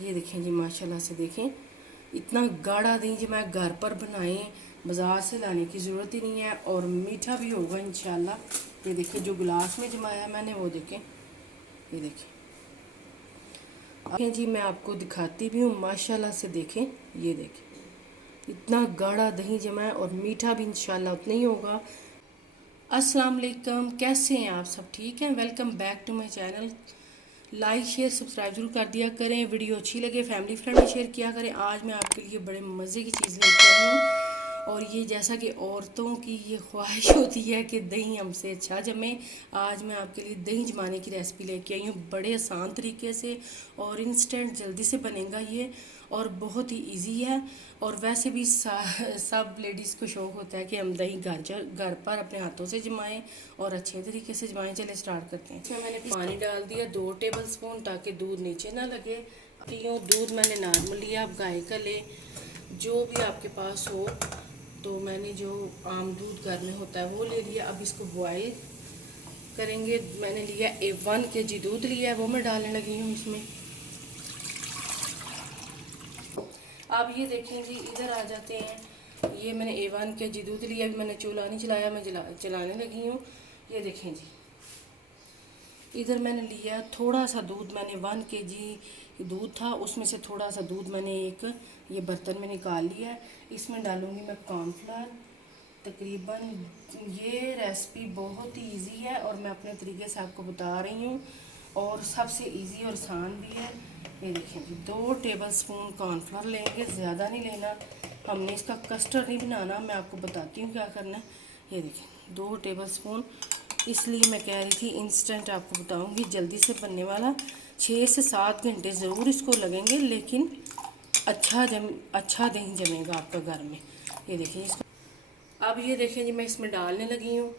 ये देखें जी, माशाल्लाह से देखें, इतना गाढ़ा दही जो मैं घर पर बनाए, बाज़ार से लाने की ज़रूरत ही नहीं है और मीठा भी होगा इंशाल्लाह। ये देखें जो गिलास में जमाया मैंने वो देखें, ये देखें जी, मैं आपको दिखाती भी हूँ माशाल्लाह से देखें। ये देखें इतना गाढ़ा दही जमा है और मीठा भी इंशाल्लाह उतना ही होगा। अस्सलाम वालेकुम, कैसे हैं आप सब? ठीक हैं? Welcome back to my channel. Like share subscribe जरूर कर दिया करें। वीडियो अच्छी लगे फैमिली फ्रेंड में शेयर किया करें। आज मैं आपके लिए बड़े मज़े की चीज़ लेके आई हूँ और ये जैसा कि औरतों की ये ख्वाहिश होती है कि दही हमसे अच्छा जमे, आज मैं आपके लिए दही जमाने की रेसिपी लेके आई हूँ बड़े आसान तरीके से और इंस्टेंट जल्दी से बनेगा ये और बहुत ही इजी है। और वैसे भी सब लेडीज़ को शौक़ होता है कि हम दही घर पर अपने हाथों से जमाएं और अच्छे तरीके से जमाएं। चले स्टार्ट करते हैं। इसमें मैंने पानी डाल दिया 2 टेबल स्पून ताकि दूध नीचे ना लगे। दूध मैंने नॉर्मल लिया, आप गाय का ले, जो भी आपके पास हो। तो मैंने जो आम दूध घर में होता है वो ले लिया। अब इसको बॉयल करेंगे। मैंने लिया 1 kg दूध लिया है, वो मैं डालने लगी हूँ इसमें। अब ये देखें जी, इधर आ जाते हैं। ये मैंने 1 kg दूध लिया, अभी मैंने चूल्हा नहीं चलाया, मैं चलाने लगी हूँ। ये देखें जी, इधर मैंने लिया थोड़ा सा दूध, मैंने 1 kg दूध था, उसमें से थोड़ा सा दूध मैंने एक ये बर्तन में निकाल लिया है। इसमें डालूँगी मैं कॉर्नफ्लावर तकरीबन। ये रेसिपी बहुत ही इजी है और मैं अपने तरीके से आपको बता रही हूँ और सबसे इजी और आसान भी है। ये देखें जी, 2 टेबल स्पून कॉर्नफ्लावर लेंगे, ज़्यादा नहीं लेना। हमने इसका कस्टर्ड नहीं बनाना, मैं आपको बताती हूँ क्या करना है। ये देखें 2 टेबल स्पून, इसलिए मैं कह रही थी इंस्टेंट आपको बताऊँगी, जल्दी से बनने वाला। 6 से 7 घंटे ज़रूर इसको लगेंगे, लेकिन अच्छा दही जमेगा आपका घर में। ये देखिए इसको। अब ये देखें जी, मैं इसमें डालने लगी हूँ।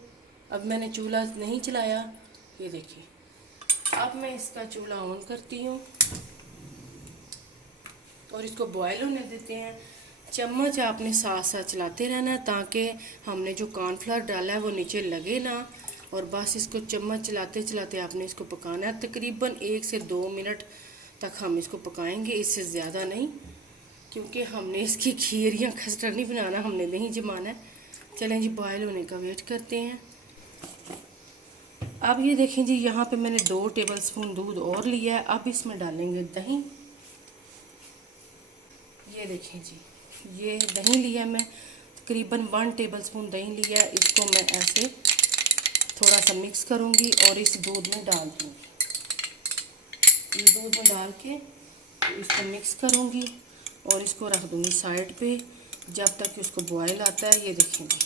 अब मैंने चूल्हा नहीं चलाया। ये देखिए, अब मैं इसका चूल्हा ऑन करती हूँ और इसको बॉयल होने देते हैं। चम्मच आपने साथ साथ चलाते रहना है ताकि हमने जो कॉर्नफ्लावर डाला है वो नीचे लगे ना। और बस इसको चम्मच चलाते चलाते आपने इसको पकाना है। तकरीबन 1 से 2 मिनट तक हम इसको पकाएंगे, इससे ज़्यादा नहीं, क्योंकि हमने इसकी खीर या कस्टर्ड नहीं बनाना, हमने नहीं जमाना है। चलें जी, बॉयल होने का वेट करते हैं। अब ये देखें जी, यहाँ पे मैंने 2 टेबल स्पून दूध और लिया है। अब इसमें डालेंगे दही। ये देखें जी, ये दही लिया मैं, तकरीबन 1 टेबल स्पून दही लिया। इसको मैं ऐसे थोड़ा सा मिक्स करूँगी और इस दूध में डाल दूँगी। ये दूध में डाल के इसको मिक्स करूँगी और इसको रख दूँगी साइड पे जब तक कि उसको बॉयल आता है। ये देखें जी,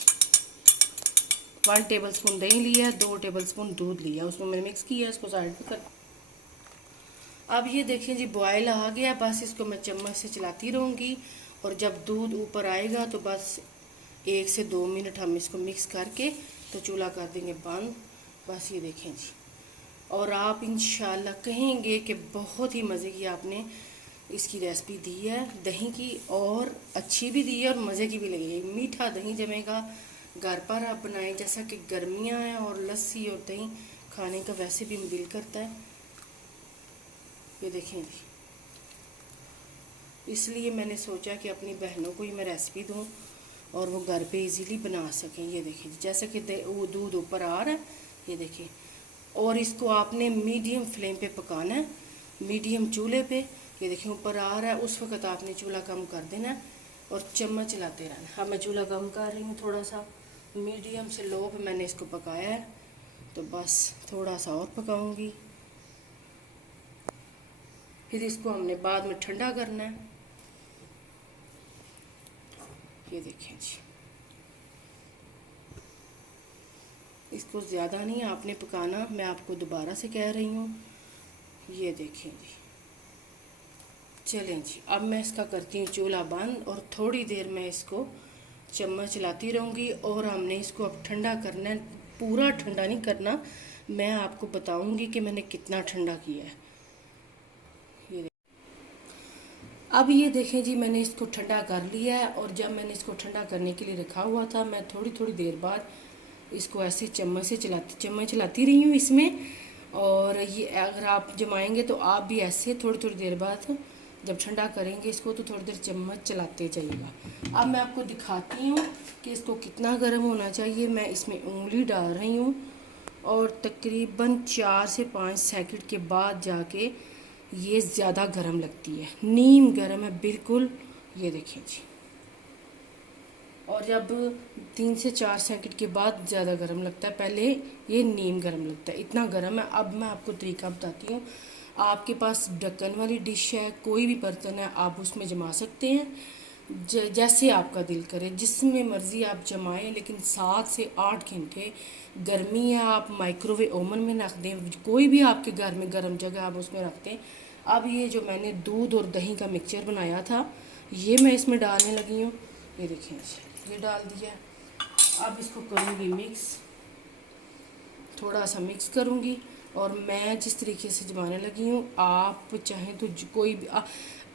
1 टेबल स्पून दही लिया, 2 टेबल स्पून दूध लिया, उसमें मैंने मिक्स किया, इसको साइड पे कर। अब ये देखें जी, बॉयल आ गया। बस इसको मैं चम्मच से चलाती रहूँगी और जब दूध ऊपर आएगा तो बस 1 से 2 मिनट हम इसको मिक्स करके तो चूल्हा कर देंगे बंद। बस ये देखें जी, और आप इंशाल्लाह कहेंगे कि बहुत ही मज़े की आपने इसकी रेसिपी दी है दही की, और अच्छी भी दी है और मज़े की भी लगेगी। मीठा दही जमेगा, घर पर आप बनाएं। जैसा कि गर्मियाँ हैं और लस्सी और दही खाने का वैसे भी दिल करता है। ये देखें जी, इसलिए मैंने सोचा कि अपनी बहनों को ही मैं रेसिपी दूँ और वो घर पे इजीली बना सकें। ये देखें जी, जैसे कि वो दूध ऊपर आ रहा है, ये देखें। और इसको आपने मीडियम फ्लेम पे पकाना है, मीडियम चूल्हे पे। ये देखें ऊपर आ रहा है, उस वक्त आपने चूल्हा कम कर देना है और चम्मच चलाते रहना। अब मैं चूल्हा कम कर रही हूँ, थोड़ा सा मीडियम से लो पे मैंने इसको पकाया है, तो बस थोड़ा सा और पकाऊंगी। फिर इसको हमने बाद में ठंडा करना है। ये देखें जी, इसको ज़्यादा नहीं आपने पकाना, मैं आपको दोबारा से कह रही हूँ। ये देखें जी, चलें जी, अब मैं इसका करती हूँ चूल्हा बंद और थोड़ी देर मैं इसको चम्मच चलाती रहूँगी। और हमने इसको अब ठंडा करना है, पूरा ठंडा नहीं करना। मैं आपको बताऊँगी कि मैंने कितना ठंडा किया है। अब ये देखें जी, मैंने इसको ठंडा कर लिया है और जब मैंने इसको ठंडा करने के लिए रखा हुआ था, मैं थोड़ी थोड़ी देर बाद इसको ऐसे चम्मच चलाती रही हूँ इसमें। और ये अगर आप जमाएंगे तो आप भी ऐसे थोड़ी थोड़ी देर बाद जब ठंडा करेंगे इसको तो थोड़ी देर चम्मच चलाते जाइएगा। अब मैं आपको दिखाती हूँ कि इसको कितना गर्म होना चाहिए। मैं इसमें उंगली डाल रही हूँ और तकरीबन 4 से 5 सेकंड के बाद जाके ये ज़्यादा गर्म लगती है। नीम गर्म है बिल्कुल, ये देखें जी। और जब 3 से 4 सेकंड के बाद ज़्यादा गर्म लगता है, पहले ये नीम गर्म लगता है, इतना गर्म है। अब मैं आपको तरीका बताती हूँ। आपके पास ढक्कन वाली डिश है, कोई भी बर्तन है, आप उसमें जमा सकते हैं जैसे आपका दिल करे, जिसमें मर्ज़ी आप जमाएं, लेकिन 7 से 8 घंटे। गर्मी है, आप माइक्रोवेव ओवन में रख दें, कोई भी आपके घर में गर्म जगह आप उसमें रख दें। अब ये जो मैंने दूध और दही का मिक्सचर बनाया था, ये मैं इसमें डालने लगी हूँ। ये देखें, ये डाल दिया। अब इसको करूँगी मिक्स, थोड़ा सा मिक्स करूँगी। और मैं जिस तरीके से जमाने लगी हूँ, आप चाहें तो कोई भी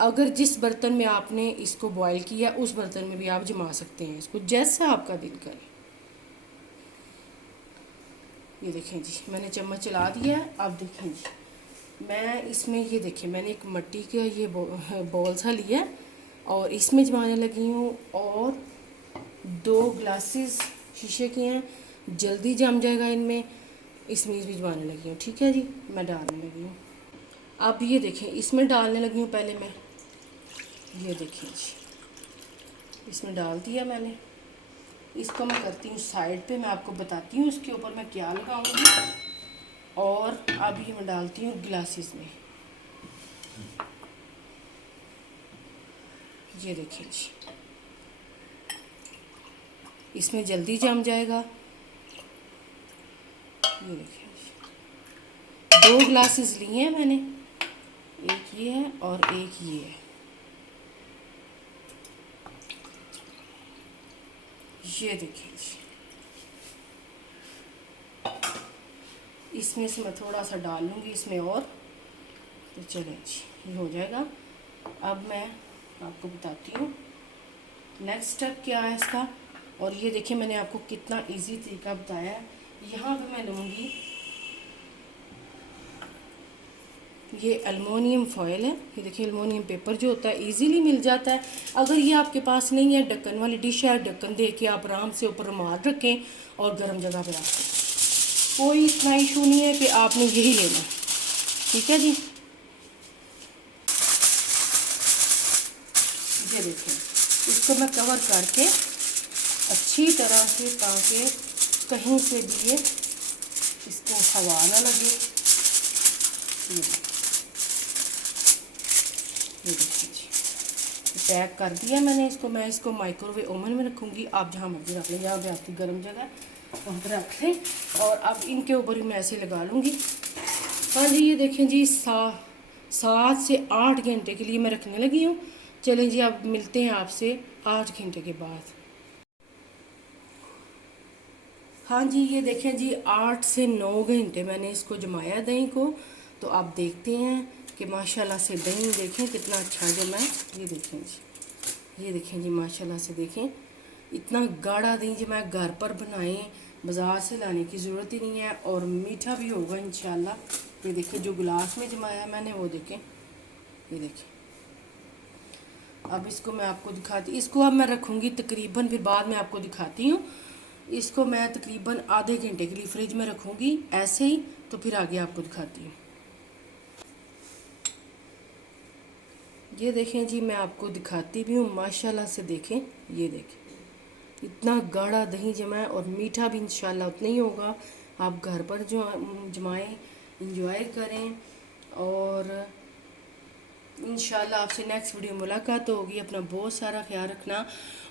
अगर जिस बर्तन में आपने इसको बॉईल किया उस बर्तन में भी आप जमा सकते हैं इसको, जैसा आपका दिल करे। ये देखें जी, मैंने चम्मच चला दिया है। अब देखें जी, मैं इसमें ये देखें, मैंने एक मिट्टी का ये बॉल सा लिया और इसमें जमाने लगी हूँ। और 2 ग्लासेस शीशे के हैं, जल्दी जम जाएगा इनमें। इसमें भी जमाने लगी हूँ, ठीक है जी। मैं डालने लगी हूँ। अब ये देखें, इसमें डालने लगी हूँ पहले मैं। ये देखिए जी, इसमें डाल दिया मैंने। इसको मैं करती हूँ साइड पे, मैं आपको बताती हूँ इसके ऊपर मैं क्या लगाऊंगी। और अब ये मैं डालती हूँ ग्लासेस में। ये देखिए जी, इसमें जल्दी जम जाएगा। ये देखिए जी, 2 ग्लासेस लिए हैं मैंने, एक ये है और एक ये है। ये देखिए जी, इसमें से मैं थोड़ा सा डाल लूँगी इसमें और, तो चलें जी, ये हो जाएगा। अब मैं आपको बताती हूँ नेक्स्ट स्टेप क्या है इसका। और ये देखिए, मैंने आपको कितना इजी तरीका बताया है। यहाँ पे मैं लूँगी, ये एलुमिनियम फॉयल है। ये देखिए, एलुमिनियम पेपर जो होता है इजीली मिल जाता है। अगर ये आपके पास नहीं है, ढक्कन वाली डिश है, ढक्कन दे के आप आराम से ऊपर रुमाल रखें और गर्म जगह पर रखें, कोई इतना इशू नहीं है कि आपने यही लेना, ठीक है जी। ये देखें, इसको मैं कवर करके अच्छी तरह से, ताकि कहीं से भी ये इसको हवा ना लगे। ये देखिए जी, पैक कर दिया मैंने इसको। मैं इसको माइक्रोवेव ओवन में रखूँगी, आप जहाँ मर्जी रख लें, यहाँ पे आपकी गर्म जगह वहाँ पर रख लें। और अब इनके ऊपर ही मैं ऐसे लगा लूँगी। हाँ जी, ये देखें जी, 7 से 8 घंटे के लिए मैं रखने लगी हूँ। चलें जी, अब मिलते हैं आपसे 8 घंटे के बाद। हाँ जी, ये देखें जी, 8 से 9 घंटे मैंने इसको जमाया दही को। तो आप देखते हैं कि माशाल्लाह से दही देखें कितना अच्छा जमा है। ये देखें जी, ये देखें जी, माशाल्लाह से देखें, इतना गाढ़ा दही जमा है। घर पर बनाएं, बाज़ार से लाने की ज़रूरत ही नहीं है। और मीठा भी होगा इंशाल्लाह। ये देखें, जो गिलास में जमाया मैंने वो देखें, ये देखें। अब इसको मैं आपको दिखाती, इसको अब मैं रखूँगी तकरीबन, फिर बाद में आपको दिखाती हूँ। इसको मैं तकरीबन आधे घंटे के लिए फ्रिज में रखूँगी ऐसे ही, तो फिर आगे आपको दिखाती हूँ। ये देखें जी, मैं आपको दिखाती भी हूँ, माशाल्लाह से देखें। ये देखें, इतना गाढ़ा दही जमा है और मीठा भी इंशाल्लाह उतना ही होगा। आप घर पर जो जमाएं, इंजॉय करें। और इंशाल्लाह आपसे नेक्स्ट वीडियो मुलाकात होगी। अपना बहुत सारा ख्याल रखना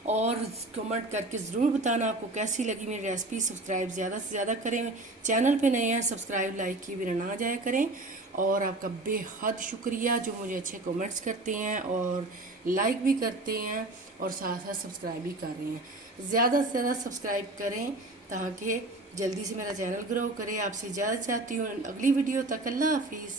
और कमेंट करके ज़रूर बताना आपको कैसी लगी मेरी रेसिपी। सब्सक्राइब ज़्यादा से ज़्यादा करें, चैनल पे नए हैं सब्सक्राइब लाइक की भी ना जाया करें। और आपका बेहद शुक्रिया जो मुझे अच्छे कमेंट्स करते हैं और लाइक भी करते हैं और साथ साथ सब्सक्राइब भी कर रहे हैं। ज़्यादा से ज़्यादा सब्सक्राइब करें ताकि जल्दी से मेरा चैनल ग्रो करे। आपसे इजाज़त चाहती हूँ, अगली वीडियो तक अल्लाह हाफिज़।